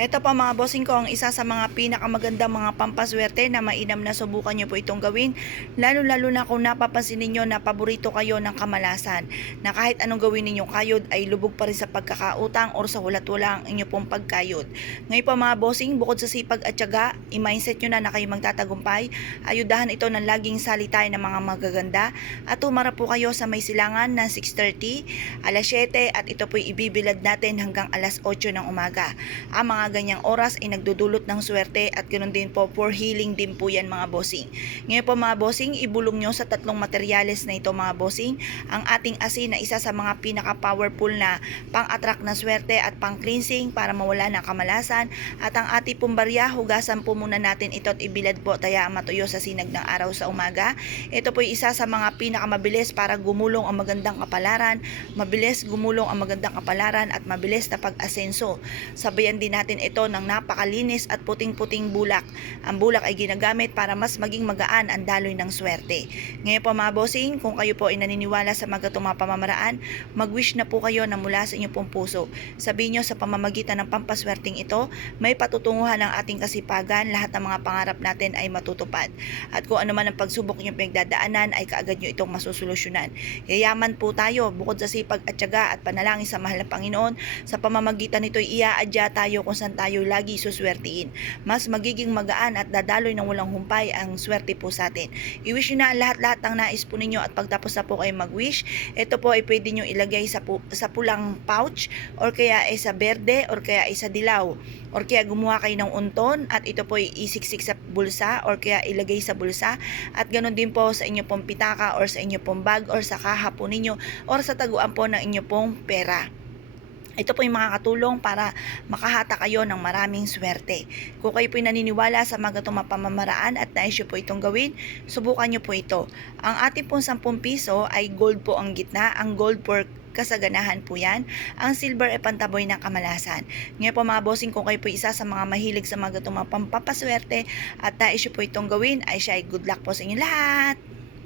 Ito pa mga bossing ko, ang isa sa mga pinakamagandang mga pampaswerte na mainam na subukan nyo po itong gawin. Lalo-lalo na kung napapansin ninyo na paborito kayo ng kamalasan. Na kahit anong gawin ninyo kayod ay lubog pa rin sa pagkakautang or sa hulat-wala ang inyo pong pagkayod. Ngayon pa mga bossing, bukod sa sipag at tiyaga, i-mindset nyo na kayo magtatagumpay. Ayudahan ito ng laging salitay ng mga magaganda. At tumara po kayo sa may silangan ng 6:30, alas 7 at ito po'y ibibilad natin hanggang alas 8 ng umaga. Ang mga ganyang oras ay nagdudulot ng swerte at ganoon din po for healing din po yan mga bossing. Ngayon po mga bossing, ibulong nyo sa tatlong materyales na ito mga bossing ang ating asin na isa sa mga pinaka-powerful na pang-attract na swerte at pang-cleansing para mawala ng kamalasan, at ang ating pong barya, hugasan po muna natin ito at ibilad po taya matuyo sa sinag ng araw sa umaga. Ito po ay isa sa mga pinakamabilis para gumulong ang magandang kapalaran, mabilis gumulong ang magandang kapalaran at mabilis na pag-asenso. Sabayan din natin ito ng napakalinis at puting-puting bulak. Ang bulak ay ginagamit para mas maging magaan ang daloy ng swerte. Ngayon po mga bossing, kung kayo po ay naniniwala sa mga pamamaraan, mag-wish na po kayo na mula sa inyong pong puso. Sabihin nyo sa pamamagitan ng pampaswerteng ito, may patutunguhan ng ating kasipagan, lahat ng mga pangarap natin ay matutupad. At kung ano man ang pagsubok nyo pinagdadaanan, ay kaagad nyo itong masusolusyonan. Yayaman po tayo, bukod sa sipag at tiyaga at panalangin sa mahal na Panginoon, sa pamamagitan nito iaadya tayo kung saan tayo lagi suswertiin. Mas magiging magaan at dadaloy ng walang humpay ang swerte po sa atin. I-wish nyo na lahat-lahat ng nais po ninyo, at pagtapos na po kayo mag-wish, ito po ay pwede nyo ilagay sa pulang pouch, or kaya ay sa berde, or kaya ay sa dilaw, or kaya gumawa kayo ng unton at ito po ay isiksik sa bulsa or kaya ilagay sa bulsa, at ganoon din po sa inyo pong pitaka or sa inyo pong bag or sa kaha po ninyo or sa taguan po ng inyo pong pera. Ito po yung makakatulong para makahata kayo ng maraming swerte. Kung kayo po yung naniniwala sa mga itong pamamaraan at nais nyo po itong gawin, subukan nyo po ito. Ang ating pong 10 piso ay gold po ang gitna. Ang gold for kasaganahan po yan. Ang silver ay pantaboy ng kamalasan. Ngayon po mga bossing, kung kayo po isa sa mga mahilig sa mga itong pampapaswerte at nais nyo po itong gawin, ay siya ay good luck po sa inyo lahat.